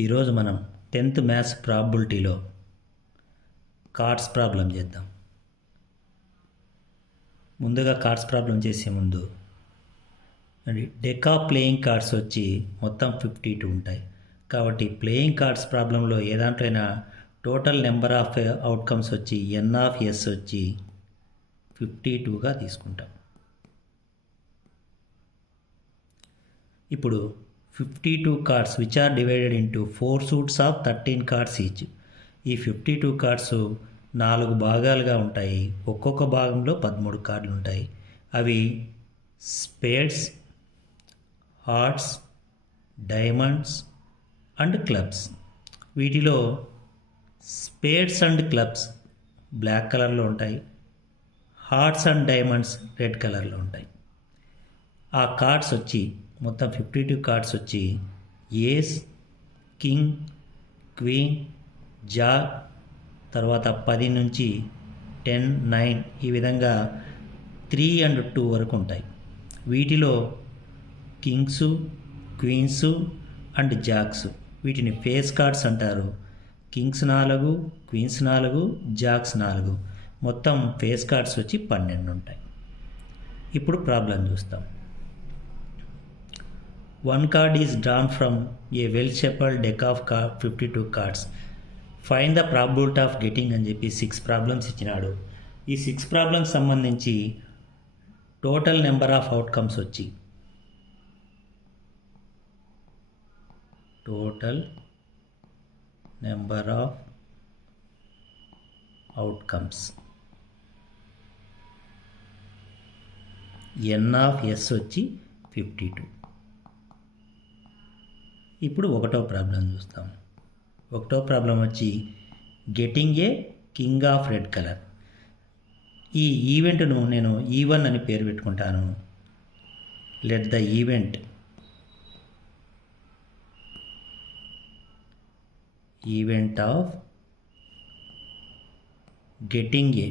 ఈరోజు మనం 10th maths ప్రాబబిలిటీలో cards problem చేద్దాం. ముందుగా కార్డ్స్ ప్రాబ్లం చేసే ముందు డెక్ ఆఫ్ ప్లేయింగ్ కార్డ్స్ వచ్చి మొత్తం 52 ఉంటాయి. కాబట్టి ప్లేయింగ్ కార్డ్స్ ప్రాబ్లంలో ఏ దాంట్లో అయినా టోటల్ నెంబర్ ఆఫ్ అవుట్కమ్స్ వచ్చి ఎన్ ఆఫ్ ఎస్ వచ్చి 52గా తీసుకుంటాం. ఇప్పుడు 52 cards which are divided into 4 suits of 13 cards each. ఈ 52 కార్డ్స్ 4 భాగాలుగా ఉంటాయి. ఒక్కొక్క భాగంలో 13 కార్డులు ఉంటాయి. అవి spades, hearts, diamonds and clubs. వీటిలో స్పేడ్స్ అండ్ క్లబ్స్ బ్లాక్ కలర్లో ఉంటాయి. హార్ట్స్ అండ్ డైమండ్స్ రెడ్ కలర్లో ఉంటాయి. ఆ కార్డ్స్ వచ్చి మొత్తం 52 కార్డ్స్ వచ్చి ఏస్, కింగ్, క్వీన్, జాక్, తర్వాత 10 నుంచి 10, 9 ఈ విధంగా 3 and 2 వరకు ఉంటాయి. వీటిలో కింగ్స్, క్వీన్స్ అండ్ జాక్స్ వీటిని ఫేస్ కార్డ్స్ అంటారు. కింగ్స్ 4, క్వీన్స్ 4, జాక్స్ 4 మొత్తం ఫేస్ కార్డ్స్ వచ్చి 12 ఉంటాయి. ఇప్పుడు ప్రాబ్లం చూస్తాం. One card is drawn from a well-shuffled deck of 52 cards. Find the probability of getting అని చెప్పి 6 ప్రాబ్లమ్స్ ఇచ్చినాడు. ఈ 6 ప్రాబ్లమ్స్ సంబంధించి టోటల్ నెంబర్ ఆఫ్ అవుట్కమ్స్ వచ్చి ఎన్ ఆఫ్ ఎస్ వచ్చి 52. ఇప్పుడు ఒకటో ప్రాబ్లం చూస్తాం. ఒకటో ప్రాబ్లం వచ్చి getting a king of red colour. ఈ ఈవెంట్ను నేను E1 అని పేరు పెట్టుకుంటాను. Let the event of getting a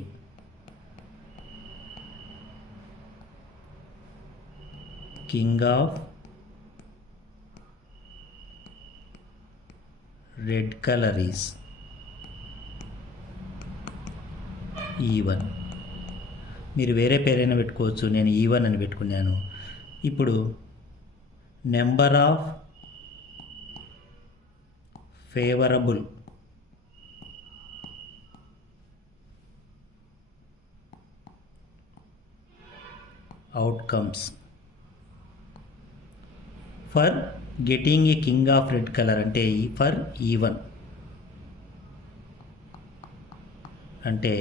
king of red colour is E1. మీరు వేరే పేరైనా పెట్టుకోవచ్చు. నేను E1 అని పెట్టుకున్నాను. ఇప్పుడు number of favourable outcomes for getting a king of red colour అంటే ఫర్ E1 అంటే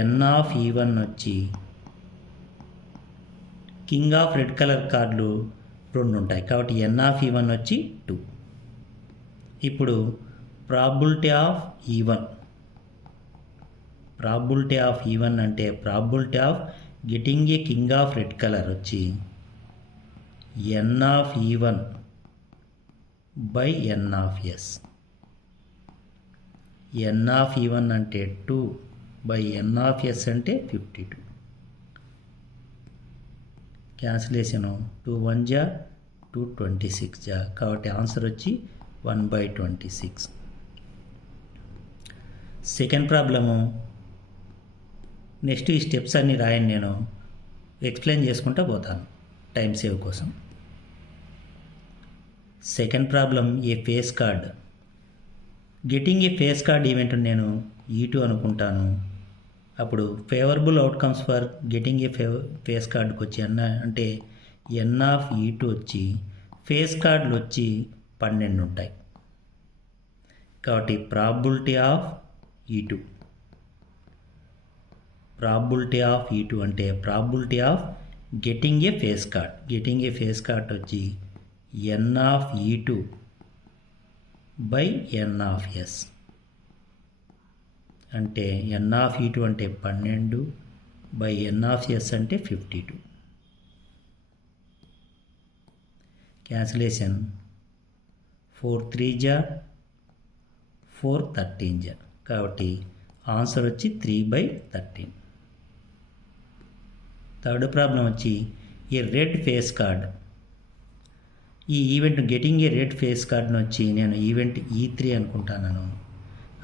ఎన్ ఆఫ్ E1 వచ్చి కింగ్ ఆఫ్ రెడ్ కలర్ కార్డులు 2 ఉంటాయి. కాబట్టి ఎన్ ఆఫ్ E1 వచ్చి 2. ఇప్పుడు ప్రాబబిలిటీ ఆఫ్ E1 అంటే probability of getting a king of red colour వచ్చి N of E1 by N of S. N of E1 అంటే 2 బై ఎన్ ఆఫ్ ఎస్ అంటే 52. క్యాన్సిలేషను 2 1 జా 2 26 జా. కాబట్టి ఆన్సర్ వచ్చి 1/26. సెకండ్ ప్రాబ్లము నెక్స్ట్ ఈ స్టెప్స్ అన్నీ రాయని నేను ఎక్స్ప్లెయిన్ చేసుకుంటూ పోతాను టైం సేవ్ కోసం. Second problem A face card. Getting a face card event నేను E2 అనుకుంటాను. అప్పుడు favourable outcomes for getting a face కార్డ్కి వచ్చి అంటే ఎన్ ఆఫ్ E2 వచ్చి ఫేస్ కార్డులు వచ్చి 12 ఉంటాయి. కాబట్టి ప్రాబబిలిటీ ఆఫ్ E2 అంటే probability of getting a face card వచ్చి N of E2 by N of S అంటే ఎన్ ఆఫ్ E2 అంటే 12 బై ఎన్ ఆఫ్ ఎస్ అంటే 52. క్యాన్సిలేషన్ 4 3 జా 4 13 జా. కాబట్టి ఆన్సర్ వచ్చి 3/13. థర్డ్ ప్రాబ్లం వచ్చి ఏ రెడ్ ఫేస్ కార్డ్. ఈ event getting a red face కార్డ్ని వచ్చి నేను ఈవెంట్ E3 అనుకుంటాను.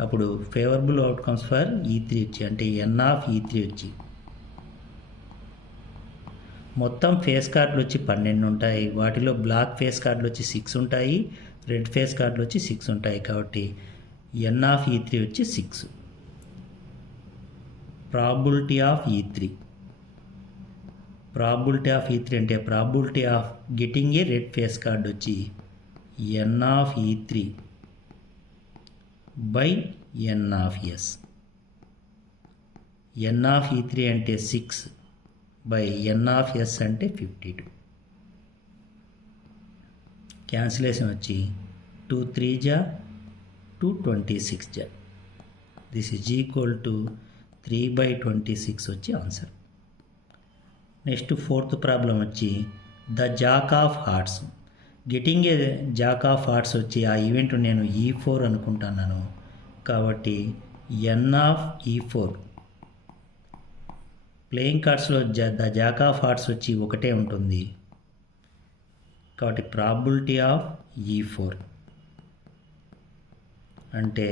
అప్పుడు ఫేవరబుల్ అవుట్కమ్స్ ఫర్ E3 వచ్చి అంటే N(E3) వచ్చి మొత్తం ఫేస్ కార్డులు వచ్చి 12 ఉంటాయి. వాటిలో బ్లాక్ ఫేస్ కార్డులు వచ్చి 6 ఉంటాయి, రెడ్ ఫేస్ కార్డులు వచ్చి 6 ఉంటాయి. కాబట్టి N(E3) వచ్చి 6. ప్రాబబిలిటీ ఆఫ్ E3 అంటే probability of getting A red face card వచ్చి N(E3) బై N(S). N(E3) అంటే 6 బై N(S) అంటే 52. క్యాన్సిలేషన్ వచ్చి 2 3 జా 2 26 జా. దిస్ ఈజ్ ఈక్వల్ టు 3/26 వచ్చి ఆన్సర్. నెక్స్ట్ ఫోర్త్ ప్రాబ్లం వచ్చి the jack of hearts. Getting a jack of hearts వచ్చి ఆ ఈవెంట్ నేను E4 అనుకుంటున్నాను. కాబట్టి N(E4) ప్లేయింగ్ కార్డ్స్లో ద జాక్ ఆఫ్ హార్ట్స్ వచ్చి ఒకటే ఉంటుంది. కాబట్టి ప్రాబబిలిటీ ఆఫ్ E4 అంటే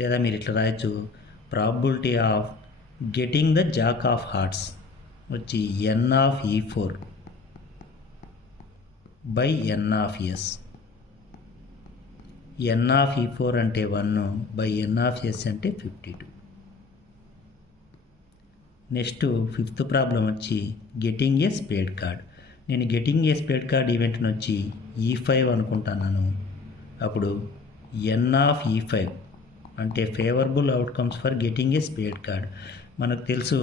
లేదా మీరు ఇట్లా రాయొచ్చు, probability of getting the jack of hearts వచ్చి N(E4) బై N(S). N(E4) అంటే 1 బై N(S) అంటే 52. నెక్స్ట్ ఫిఫ్త్ ప్రాబ్లం వచ్చి గెటింగ్ ఏ స్పేడ్ కార్డ్. నేను గెటింగ్ ఏ స్పేడ్ కార్డ్ ఈవెంట్ని వచ్చి E5 అనుకుంటున్నాను. అప్పుడు N(E5) అంటే favourable outcomes for getting a spade card. మనకు తెలుసు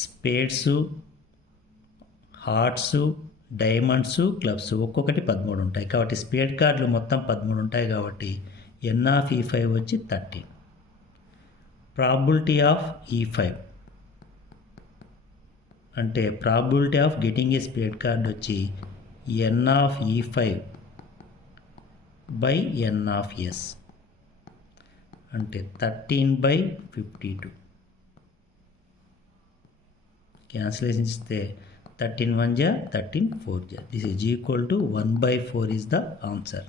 స్పేడ్స్, హార్ట్స్, డైమండ్స్, క్లబ్స్ ఒక్కొక్కటి 13 ఉంటాయి. కాబట్టి స్పేడ్ కార్డులు మొత్తం 13 ఉంటాయి. కాబట్టి N(E5) వచ్చి 13. ప్రాబబిలిటీ ఆఫ్ E5 అంటే probability of getting a spade card వచ్చి N(E5) బై N(S) అంటే 13/52. క్యాన్సిలేషన్ ఇస్తే 13 1 జా 13 4 జా. This is equal to 1/4 is the answer.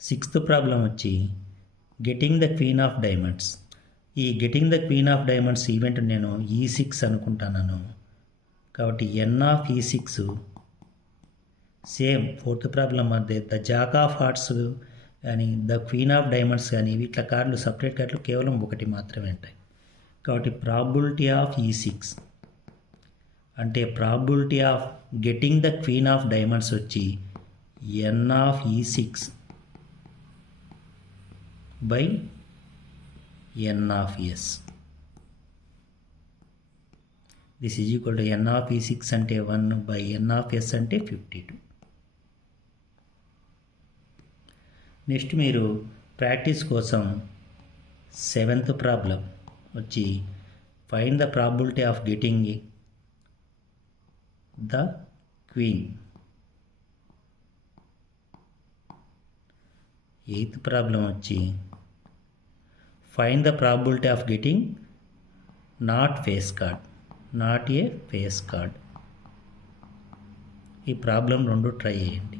Sixth problem వచ్చి getting the queen of diamonds. ఈ getting the queen of diamonds event నేను E6 అనుకుంటున్నాను. కాబట్టి N(E6) సేమ్ ఫోర్త్ ప్రాబ్లం మధ్య ద జాక్ ఆఫ్ హార్ట్స్ కానీ ద క్వీన్ ఆఫ్ డైమండ్స్ కానీ ఇట్లా కార్డులు సపరేట్ కార్డులు కేవలం ఒకటి మాత్రమే ఉంటాయి. కాబట్టి ప్రాబబిలిటీ ఆఫ్ E6 అంటే probability of getting the queen of diamonds వచ్చి N(E6) by N(S). This is equal to N(E6) అంటే 1 బై N(S) అంటే 52. నెక్స్ట్ మీరు ప్రాక్టీస్ కోసం సెవెంత్ ప్రాబ్లం వచ్చి find the probability of getting the queen. Eighth problem వచ్చి find the probability of getting not a face card. ఈ problem 2 try చేయండి.